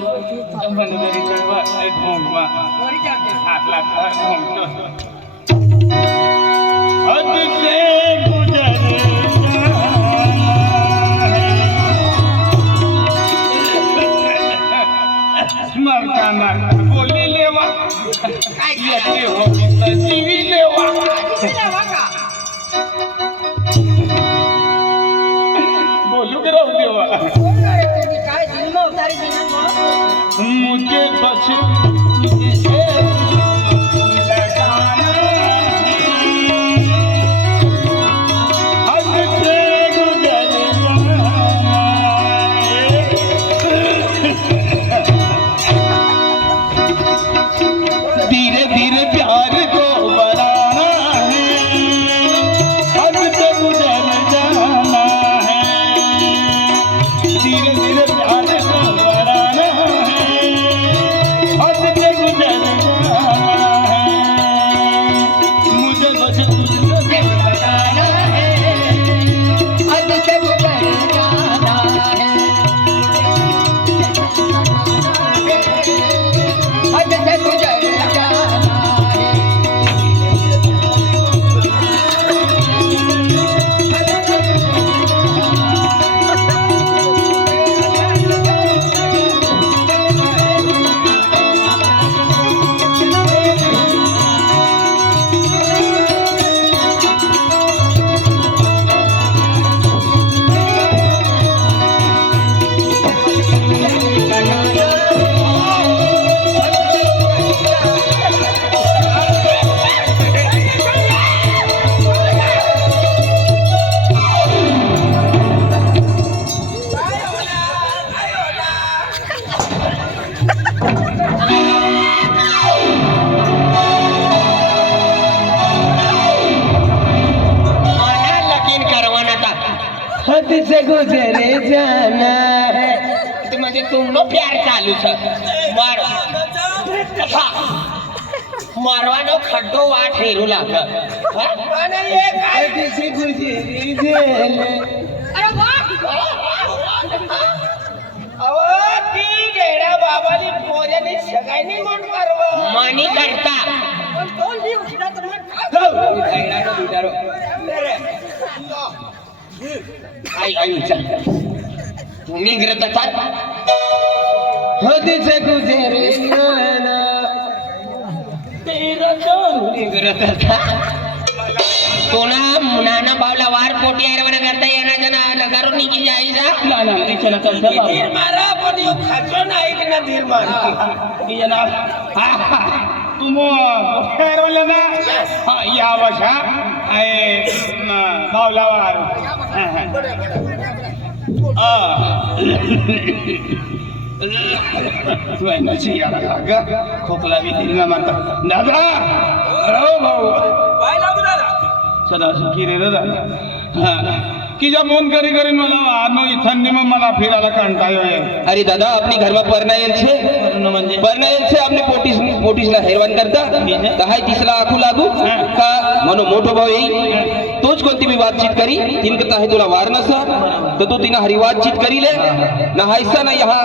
बनगरी करवा एक घूमवा वरी जाके हाथ लगता घूम तो हद से गुजर मरताना बोली लेवा काय येते हो जीवी लेवा बोलू के रहो देवा काय जन्म अवतारी दिनांक मुझे बस तुझसे लगाना हद से गुजर धीरे धीरे प्यार को बढ़ाना है हद से गुजर जाना है धीरे धीरे प्यार को बढ़ाना है हद से गुजर जाना है मुझे बस तुझसे लगाना है हद से गुजर जाना है हद से गुजर जाना है हद से गुजरे जाना है म्हणजे तुमनो प्यार चालू છે મારો મારવાનો ખડ્ડો વાટ હેરું લાગે અને એ हद से गुजरे जाना અરે વાહ હવે તી ગેડા બાબાની પોરેની સગાઈની મન કરવો મની કરતા પણ તો લી ઉછડા તમને ગેડાનો બિચારો आई चल तुम्ही गिरत था हद से गुजरे जाना तेरा तुम्ही गिरत था तो ना मुनाना बावला वार पोटी आरवना करता येना जना नगारो निघी जायचा ना ना नाही चला चल चल धीर मारा पण यो खाचो नाही की ना धीर मार ये ना तुम फेरवले ना हा या वशा आहे बावलावार वैनाची याला लागा खोकला बी दिला मारता दादा अरे भाऊ काय लागू दादा सदा सुखी रे दादा की जब मन करी करी मला आनो थंडी में मला फिरायला कंटाळो आहे अरे दादा अपनी घर में परनायन छे म्हणजे परनायन छे आपने पोटीसला हेरवान करता काय तिसला आखू लागू का मनो मोठो भाऊ येई तोच कोणती मी बातचीत करी तिन करता है तुला वार नसा तो तू तिना हरी बातचीत करी ले ना हायसा ना यहाँ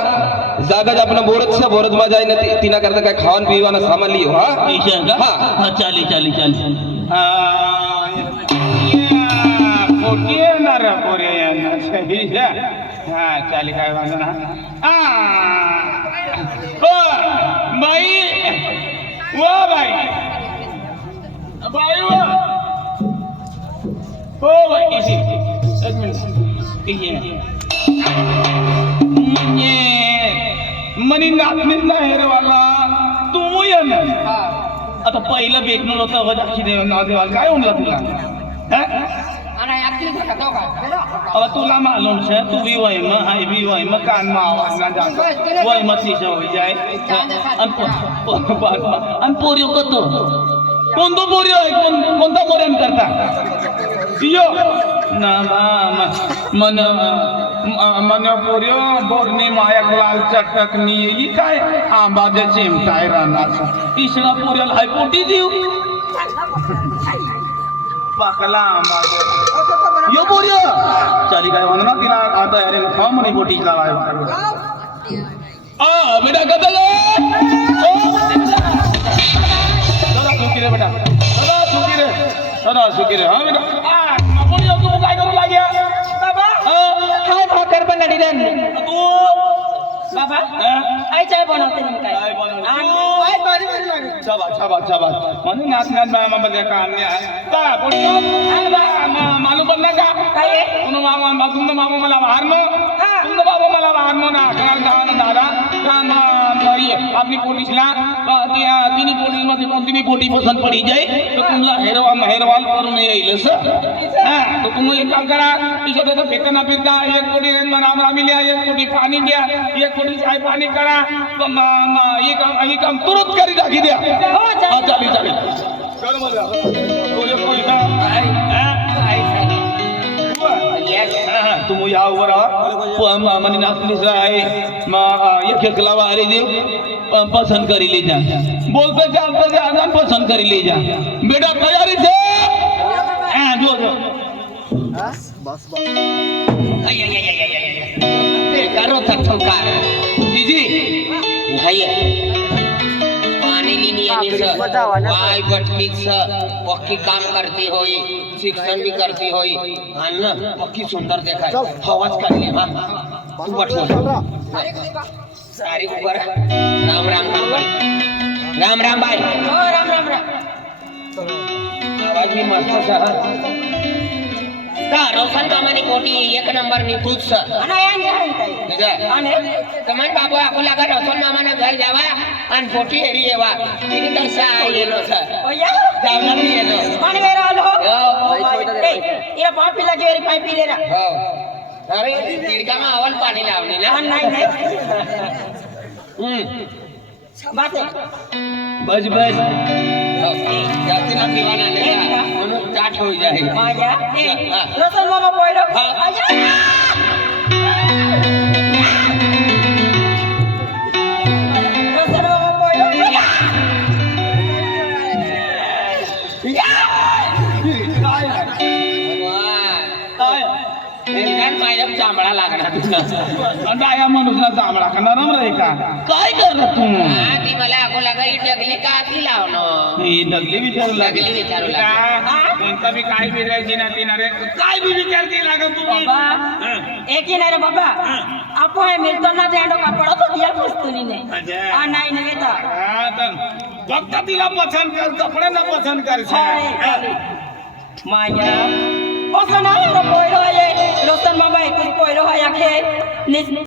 जागज अपना बोरत मा जाए ना तिना करता काय खावन पीवाना सामान लियो हा हाँ चाली चाली चाली पोटी येणार पोरे येणार सही हाँ चाली काय वाजना ओ बाई वो बाई बाई वो ओ बाई इसी एक मिनिट ये मनी नातनीत नाही रे वाला तू येणार आता पहिलं बेकणं होतं दाखी देव नाव देवाला काय म्हणला तुला અને આખી ભટકા તો अब तुला मालूम है तू भी वही में हाई भी वही में कान में आवाज ना जाता वही में शीशा हो जाए अन पोरियो को तो कौन तो पोरियो है कौन तो पोरियन करता यो ना मन मन पोरियो बोरनी माया लाल चटकनी ये काय आंबाजे चिमटाय रानाचा इसरा पोरियल हाय पोटी दिव पाकला आंबाजे यो पोरियो चाली काय म्हणा तिला आता अरे थांब म्हणे पोटीच लावाय बेटा कदा दादा सुखी रे बेटा दादा सुखी रे हाँ बेटा आपण यो तू काय करू लाग्या बाबा हाय भाकर बनडी तू बाबा आई चाय बनवते मी काय काय बनवते? आई बारी बारी लागे शाबाश म्हणून नाच मामा मध्ये काम नाही आहे का पण मालूम पण नाही का काय आहे? तुम मामा मला मारनो तुमचा बाबा मला मारनो ना दादा आपली पोलीसला तिन्ही पोलीस मध्ये कोणती पोटी पसंत पडी जाय तर तुम्हाला हेरवाल करून येईल हा तर तुम्ही एक काम करा तिच्या फिरताना फिरता 1 कोटी राम लिहा 1 कोटी पाणी द्या 1 कोटी चाय पाणी करा ही काम तुरंत करी दाखी द्या हा चालेल चल तुम्ही या उभं राहा મને નાખલી आहे एक लावा अरे देव पसंद करी ले जा बोलते चालते आजान पसंद करी ले जा बेटा तैयारी से हाँ जो करो थकार जी पाणी लिनी वाय बटलीच पक्की काम करती होई शिक्षण भी करती होई आणि ना पक्की सुंदर देखाय हवाच करले हा तू बटलो सारी ऊपर राम भाई हो राम आवाज भी मस्त सा का रोशन कामानी कोटी 1 नंबर ની ખુદ છે અને એમ જાય અને તમાર બાબુ આખો લાગા રોશન મામાના ઘર જાવા અને કોટી એરી એવા એની દશા આયેલો છે ઓયા જાવના પી એનો પાણી વેરા આલો એ એ પાપી લાગે એરી પાઇપ પી લેરા હો અરે તીડકામાં આવલ પાણી લાવની ના નહીં बात बस जाती ना दीवाना नहीं मनु चाट हो जाए आजा ए रतन मामा पोइरो आजा रतन मामा पोइरो निदान पायब चांबळा लागणार तुला डाया माणूसला जांभळा खाणार रे का काय करणार तू हा ती मला आको लागा ही डगली का ती लावनो ही डगली विचारू लागली डगली विचारू लागली कोणता बी काय विचारायची ना ती ना रे काय बी विचारते लागत तू बाबा एक ही नाही रे बाबा आपण हे मिळताना जाणो कापडा तो दिया पुस्तुनी ने आ नाही नव्हे तर हा तर फक्त तिला पसंत कर कपड्यांना पसंत कर माया ओसना पोयरो आहे रोशन मामा एक पोयरो आहे आखे